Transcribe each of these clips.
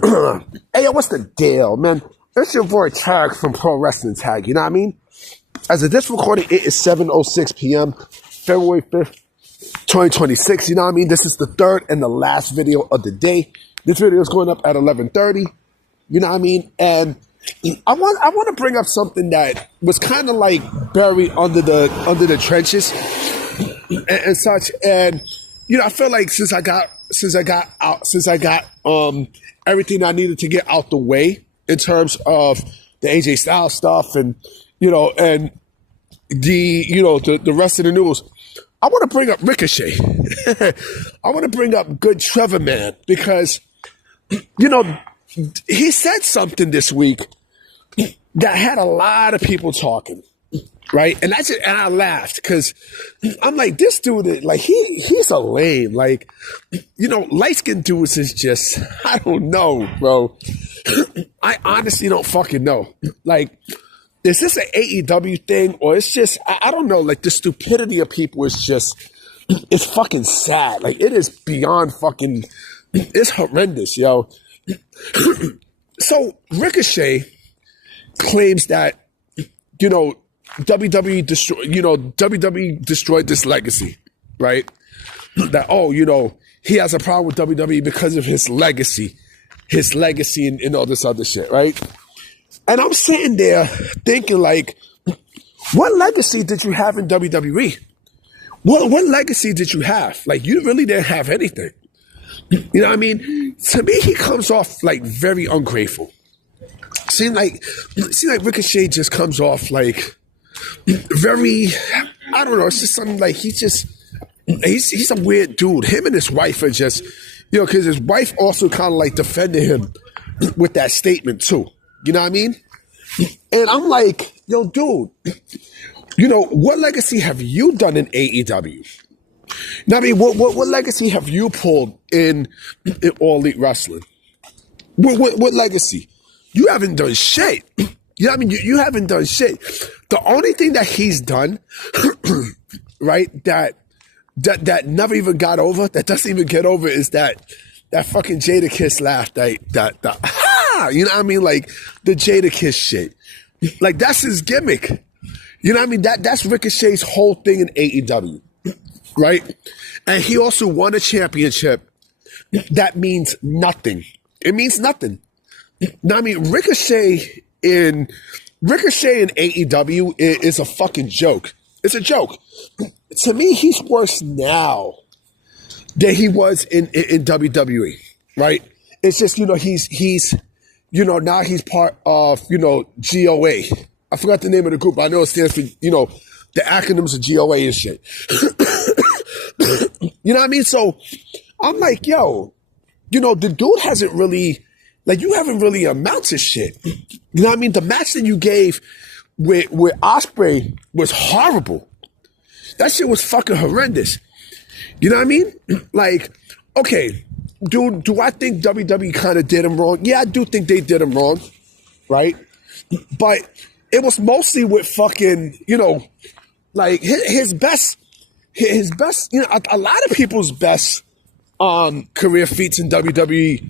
Hey, yo, what's the deal, man? It's your boy Tag from Pro Wrestling Tag, you know what I mean? As of this recording, it is 7:06 p.m., February 5th, 2026, you know what I mean? This is the third and the last video of the day. This video is going up at 11:30, you know what I mean? And I want to bring up something that was kind of like buried under the trenches and such. And you know, I feel like since I got everything I needed to get out the way in terms of the AJ Styles stuff and the rest of the news, I want to bring up Ricochet. I want to bring up good Trevor Man because he said something this week that had a lot of people talking, right? And I laughed because I'm like, this dude, like he's a lame, like, light-skinned dudes is just, I don't know, bro. I honestly don't fucking know. Like, is this an AEW thing or it's just, I don't know, like the stupidity of people is just, it's fucking sad. Like it is beyond fucking, it's horrendous, yo. So Ricochet claims that, WWE destroyed this legacy, right? That, he has a problem with WWE because of his legacy and all this other shit, right? And I'm sitting there thinking like, what legacy did you have in WWE? What legacy did you have? Like, you really didn't have anything. You know what I mean? To me, he comes off like very ungrateful. Seems like Ricochet just comes off like very, I don't know, it's just something like he's a weird dude. Him and his wife are just, because his wife also kind of like defended him with that statement too. You know what I mean? And I'm like, yo, dude, what legacy have you done in AEW? Now, I mean, what legacy have you pulled in All Elite Wrestling? What legacy? You haven't done shit. You know what I mean? You haven't done shit. The only thing that he's done, right, that never even got over, that doesn't even get over, is that fucking Jada Kiss laugh, you know what I mean? Like the Jada Kiss shit. Like that's his gimmick. You know what I mean? That's Ricochet's whole thing in AEW. Right? And he also won a championship that means nothing. It means nothing. Now, I mean, Ricochet in AEW is a fucking joke. It's a joke. To me, he's worse now than he was in WWE, right? It's just, he's now he's part of, GOA. I forgot the name of the group. I know it stands for, the acronyms of GOA and shit. You know what I mean? So I'm like, yo, the dude hasn't really, like, you haven't really amounted to shit. You know what I mean? The match that you gave with Ospreay was horrible. That shit was fucking horrendous. You know what I mean? Like, okay, dude, do I think WWE kind of did him wrong? Yeah, I do think they did him wrong, right? But it was mostly with fucking, like his best, a lot of people's best career feats in WWE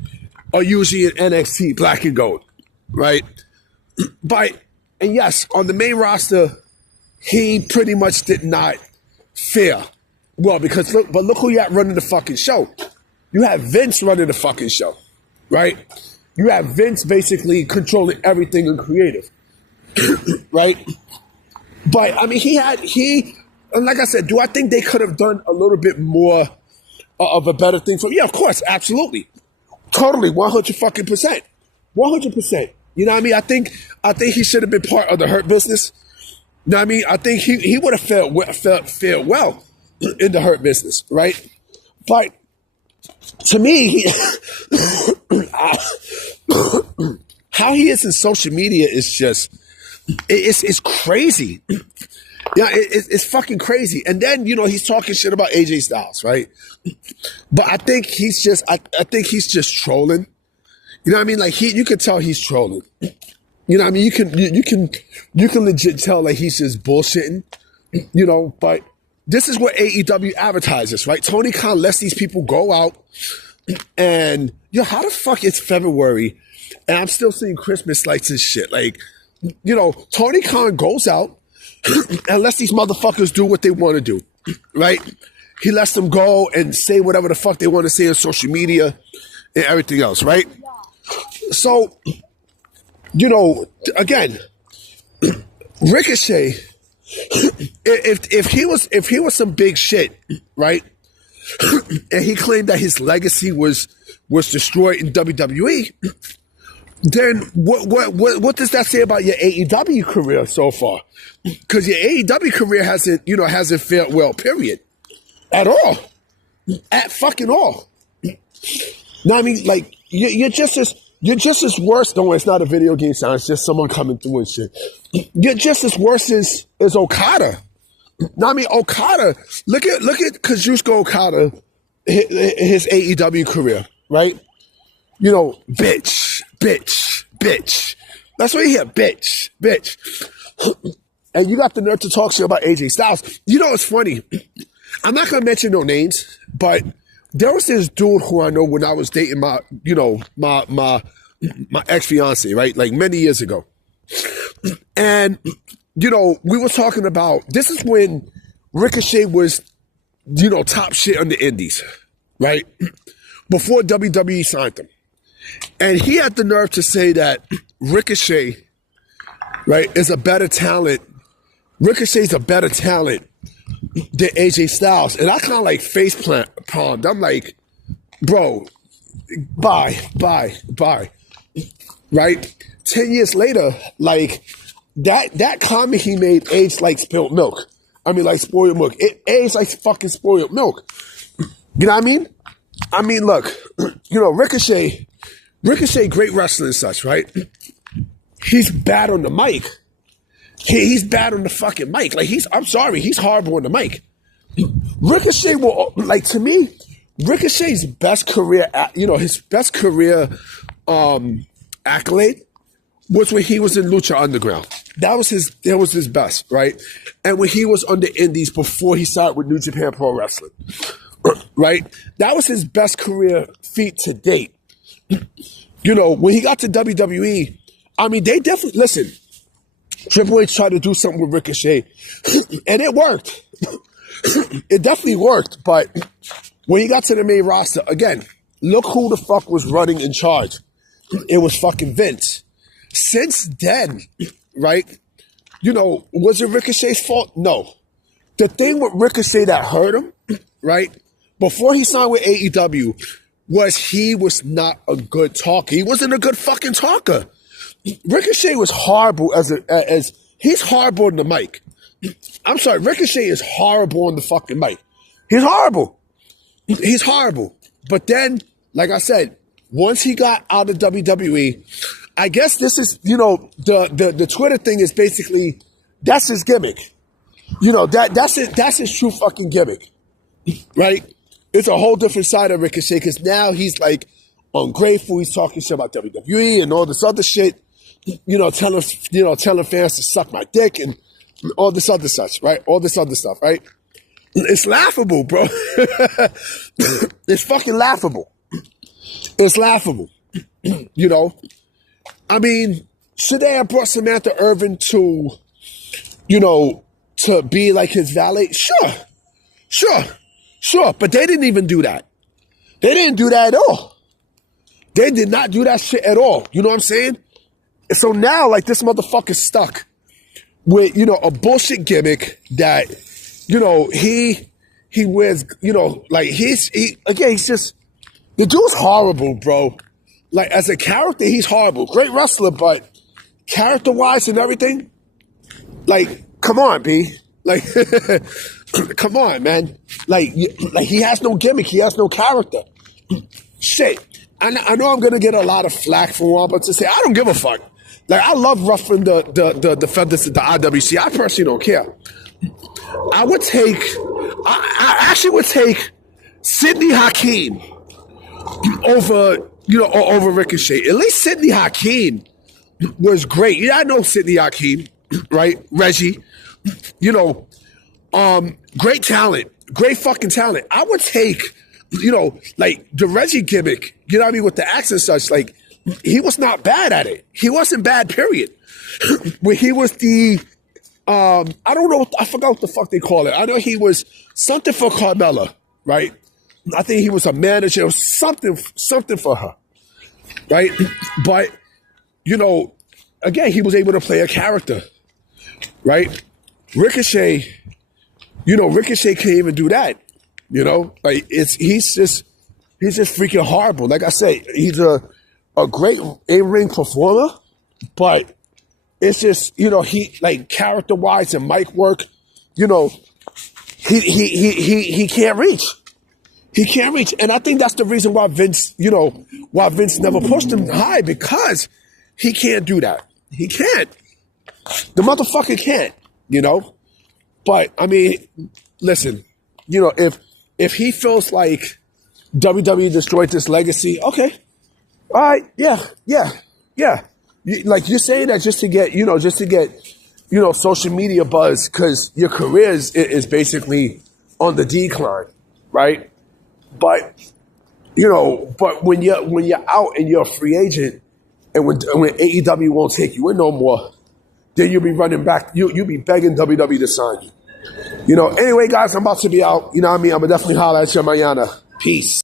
are usually in NXT, black and gold, right? And yes, on the main roster, he pretty much did not fare well because look who you had running the fucking show. You have Vince running the fucking show, right? You have Vince basically controlling everything in creative, right? But I mean, and like I said, do I think they could have done a little bit more of a better thing for? Yeah, of course, absolutely, totally, 100%, 100%. You know what I mean? I think he should have been part of the Hurt Business. You know what I mean? I think he would have fared well in the Hurt Business, right? But to me, how he is in social media is just, it's crazy. Yeah, it's fucking crazy. And then, he's talking shit about AJ Styles, right? But I think he's just trolling. You know what I mean? Like you can tell he's trolling. You know what I mean? You can legit tell like he's just bullshitting, but this is what AEW advertises, right? Tony Khan lets these people go out and yo, how the fuck it's February and I'm still seeing Christmas lights and shit? Like, you know, Tony Khan goes out and lets these motherfuckers do what they want to do, right? He lets them go and say whatever the fuck they want to say on social media and everything else, right? So, you know, again, Ricochet, if he was some big shit, right? And he claimed that his legacy was destroyed in WWE, then what does that say about your AEW career so far? Because your AEW career hasn't fared well, period. At all. At fucking all. No, I mean, like, you're just as worse. Don't worry, it's not a video game sound, it's just someone coming through and shit. You're just as worse as Okada. No, I mean, Okada, look at Kazuchika Okada, his AEW career, right? You know, bitch. That's what you hear, bitch. And you got the nerve to talk shit about AJ Styles. You know, it's funny. I'm not going to mention no names, but there was this dude who I know when I was dating my ex-fiance, right? Like many years ago. And, you know, we were talking about, this is when Ricochet was, you know, top shit on the indies, right? Before WWE signed him. And he had the nerve to say that Ricochet, right, is a better talent. Ricochet's a better talent than AJ Styles. And I kind of like face palmed. I'm like, bro, bye. Right? 10 years later, like, that comment he made aged like spilled milk. I mean, like spoiled milk. It aged like fucking spoiled milk. You know what I mean? I mean, look, you know, Ricochet, great wrestler and such, right? He's bad on the mic. He's bad on the fucking mic. Like, I'm sorry, he's horrible on the mic. Ricochet will, like, to me, Ricochet's best career, you know, his best career accolade was when he was in Lucha Underground. That was his best, right? And when he was on the indies before he signed with New Japan Pro Wrestling, right? That was his best career feat to date. You know, when he got to WWE, I mean, they definitely, listen, Triple H tried to do something with Ricochet, and it worked. It definitely worked, but when he got to the main roster, again, look who the fuck was running in charge. It was fucking Vince. Since then, right, you know, was it Ricochet's fault? No. The thing with Ricochet that hurt him, right, before he signed with AEW, was he was not a good talker. He wasn't a good fucking talker. Ricochet was horrible as he's horrible on the mic. I'm sorry, Ricochet is horrible on the fucking mic. He's horrible. But then, like I said, once he got out of WWE, I guess this is, you know, the Twitter thing is basically, that's his gimmick. You know, that's his true fucking gimmick, right? It's a whole different side of Ricochet because now he's like ungrateful. He's talking shit about WWE and all this other shit. You know, telling fans to suck my dick and all this other such, right? All this other stuff, right? It's laughable, bro. It's fucking laughable. It's laughable. You know? I mean, should they have brought Samantha Irvin to, you know, to be like his valet? Sure. But they didn't even do that. They didn't do that at all. They did not do that shit at all. You know what I'm saying? So now, like, this motherfucker's stuck with, you know, a bullshit gimmick that, you know, he wears, you know, like, he's just, the dude's horrible, bro. Like, as a character, he's horrible. Great wrestler, but character-wise and everything, like, come on, B. Like, come on, man. Like, he has no gimmick. He has no character. Shit. I know I'm going to get a lot of flack from one, but to say, I don't give a fuck. Like, I love ruffling the feathers at the IWC. I personally don't care. I actually would take Sidney Hakeem over Ricochet. At least Sidney Hakeem was great. Yeah, I know Sidney Hakeem, right? Reggie. You know, great talent. Great fucking talent. I would take like the Reggie gimmick, you know what I mean, with the acts and such, like, he was not bad at it. He wasn't bad, period. When he was the, I don't know, I forgot what the fuck they call it. I know he was something for Carmella, right? I think he was a manager or something for her, right? But, again, he was able to play a character, right? Ricochet, Ricochet can't even do that, Like, he's just freaking horrible. Like I say, he's a great in-ring performer, but it's just, he, like, character-wise and mic work, he can't reach. He can't reach. And I think that's the reason why Vince never pushed him high, because he can't do that. He can't. The motherfucker can't, But, I mean, listen, if he feels like WWE destroyed this legacy, okay. All right, yeah. Like, you're saying that just to get social media buzz, because your career is basically on the decline, right? But, but when you're out and you're a free agent, and when AEW won't take you in no more, then you'll be running back. You'll be begging WWE to sign you. Anyway, guys, I'm about to be out. I'm going to definitely holler at you mañana. Peace.